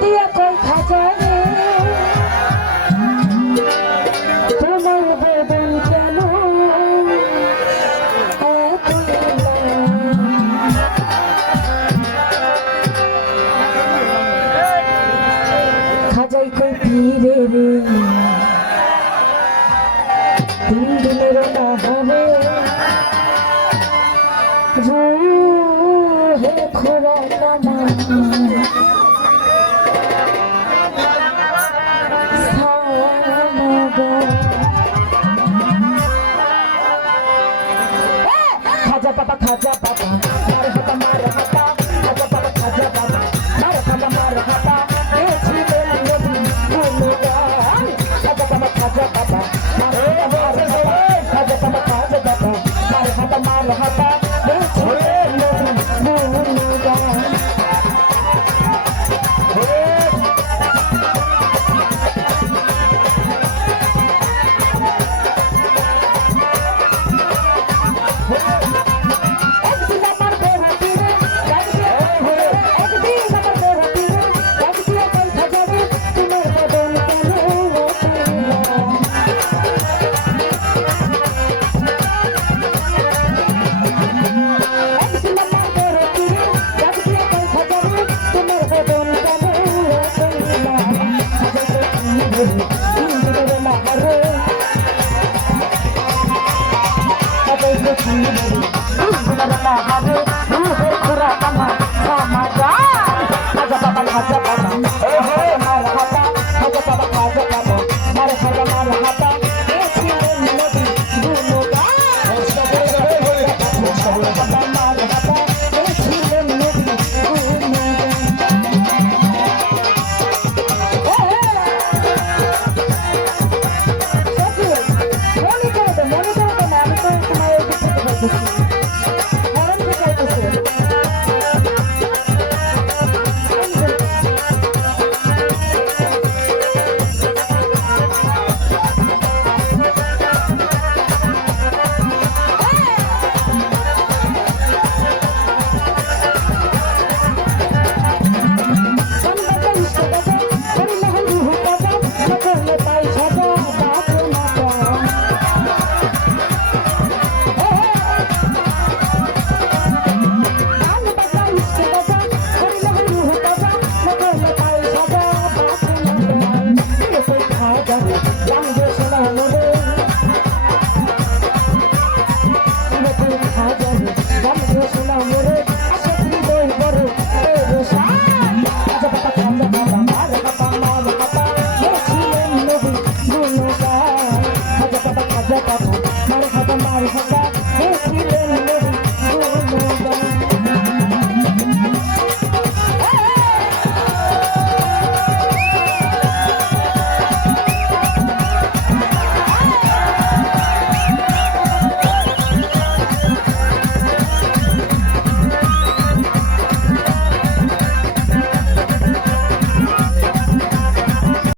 দিয়া কই খাজারে তোমার বেদন কেন খাজাই কই ফিরে রে তিন দিনের নাহারে রূহে খোরা নামা খাজা বাবা খাজা বাবা মার হাতা মার হাতা খাজা বাবা খাজা বাবা মার হাতা মার হাতা এছিলেন নবী গুণগান খাজা বাবা খাজা বাবা মার হাতা মার হাতা খাজা বাবা খাজা বাবা মার হাতা মার হাতা এছিলেন নবী গুণগান Thank you.